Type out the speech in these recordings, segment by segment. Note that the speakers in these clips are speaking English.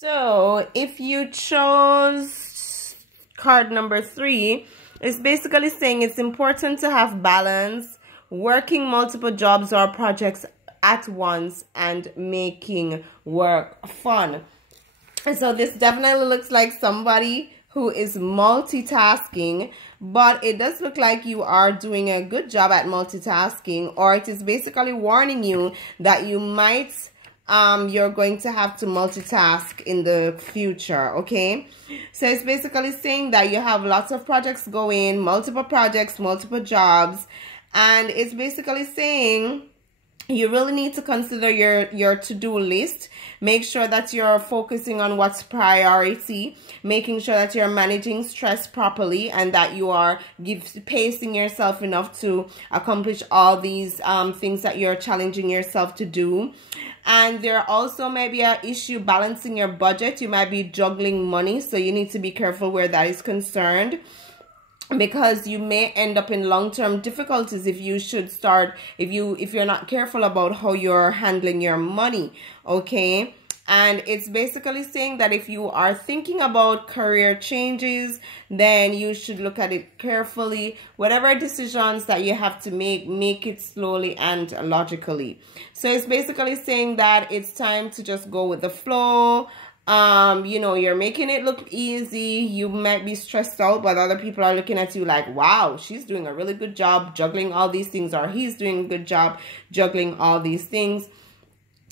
So if you chose card number 3, it's basically saying it's important to have balance, working multiple jobs or projects at once, and making work fun. And so this definitely looks like somebody who is multitasking, but it does look like you are doing a good job at multitasking, or it is basically warning you that you might you're going to have to multitask in the future. Okay, so it's basically saying that you have lots of projects going, multiple projects, multiple jobs, and it's basically saying you really need to consider your to-do list. Make sure that you're focusing on what's priority, making sure that you're managing stress properly, and that you are pacing yourself enough to accomplish all these things that you're challenging yourself to do. And there also may be an issue balancing your budget. You might be juggling money, so you need to be careful where that is concerned, because you may end up in long-term difficulties if you're not careful about how you're handling your money. Okay, and it's basically saying that if you are thinking about career changes, then you should look at it carefully. Whatever decisions that you have to make it slowly and logically. So it's basically saying that it's time to just go with the flow. You know, you're making it look easy. You might be stressed out, but other people are looking at you like, wow, she's doing a really good job juggling all these things, or he's doing a good job juggling all these things.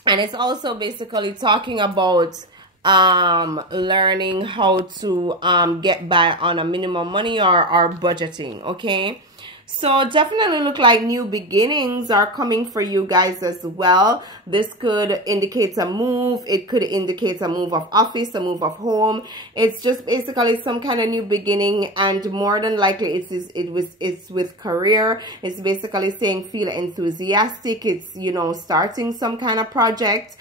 And it's also basically talking about learning how to get by on a minimum money or budgeting. Okay, so definitely look like new beginnings are coming for you guys as well. This could indicate a move. It could indicate a move of office, a move of home. It's just basically some kind of new beginning, and more than likely it's with career. It's basically saying feel enthusiastic. It's, you know, starting some kind of project.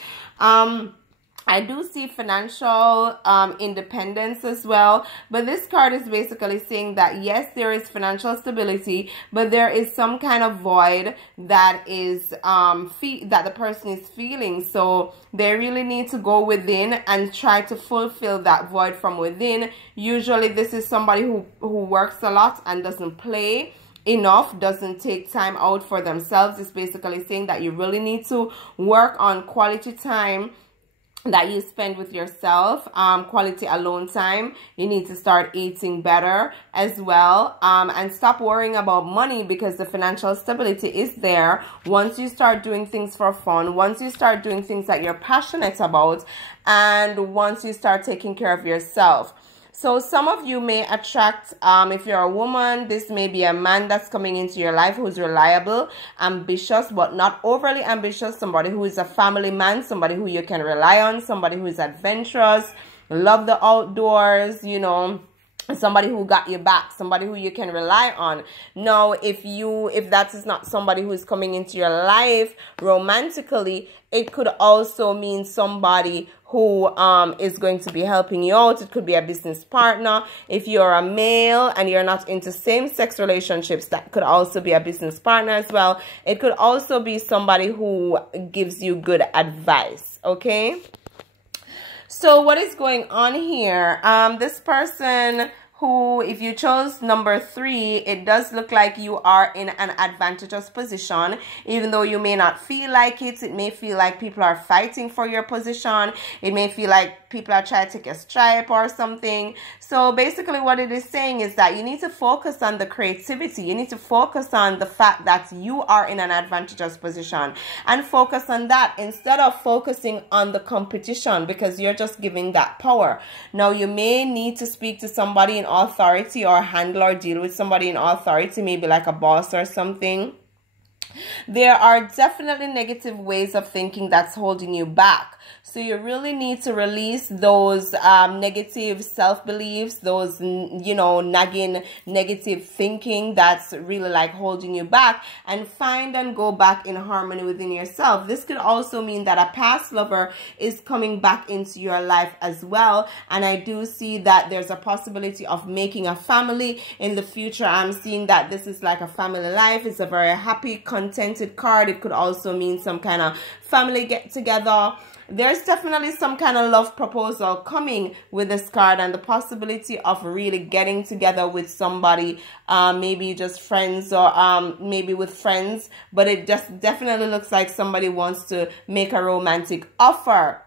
I do see financial independence as well, but this card is basically saying that yes, there is financial stability, but there is some kind of void that is that the person is feeling. So they really need to go within and try to fulfill that void from within. Usually this is somebody who works a lot and doesn't play enough, doesn't take time out for themselves. It's basically saying that you really need to work on quality time that you spend with yourself, quality alone time. You need to start eating better as well, and stop worrying about money, because the financial stability is there once you start doing things for fun, once you start doing things that you're passionate about, and once you start taking care of yourself. So some of you may attract, if you're a woman, this may be a man that's coming into your life who's reliable, ambitious, but not overly ambitious, somebody who is a family man, somebody who you can rely on, somebody who is adventurous, love the outdoors, you know, somebody who got your back, somebody who you can rely on. Now, if that is not somebody who is coming into your life romantically, it could also mean somebody who is going to be helping you out. It could be a business partner. If you're a male and you're not into same-sex relationships, that could also be a business partner as well. It could also be somebody who gives you good advice. Okay, so what is going on here? This person who, if you chose number 3, it does look like you are in an advantageous position. Even though you may not feel like it, it may feel like people are fighting for your position. It may feel like people are trying to take a stripe or something. So basically what it is saying is that you need to focus on the creativity. You need to focus on the fact that you are in an advantageous position, and focus on that instead of focusing on the competition, because you're just giving that power. Now, you may need to speak to somebody in authority, or handle or deal with somebody in authority, maybe like a boss or something. There are definitely negative ways of thinking that's holding you back. So you really need to release those negative self-beliefs, those, you know, nagging negative thinking that's really like holding you back, and find and go back in harmony within yourself. This could also mean that a past lover is coming back into your life as well. And I do see that there's a possibility of making a family in the future. I'm seeing that this is like a family life. It's a very happy, contented card. It could also mean some kind of family get together. there's definitely some kind of love proposal coming with this card, and the possibility of really getting together with somebody, maybe just friends, or maybe with friends, but it just definitely looks like somebody wants to make a romantic offer.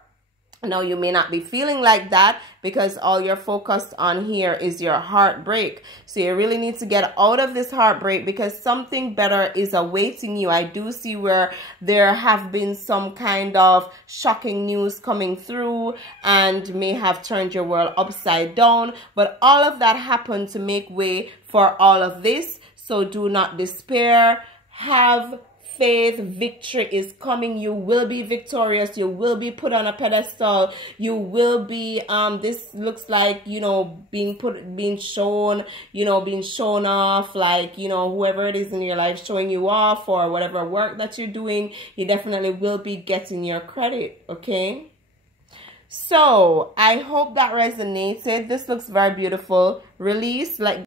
Now, you may not be feeling like that because all you're focused on here is your heartbreak. So you really need to get out of this heartbreak because something better is awaiting you. I do see where there have been some kind of shocking news coming through and may have turned your world upside down. But all of that happened to make way for all of this. So do not despair. Have faith. Victory is coming. You will be victorious. You will be put on a pedestal. You will be this looks like, you know, being shown off, like, you know, whoever it is in your life showing you off, or whatever work that you're doing, you definitely will be getting your credit. Okay, so I hope that resonated. This looks very beautiful. Release, like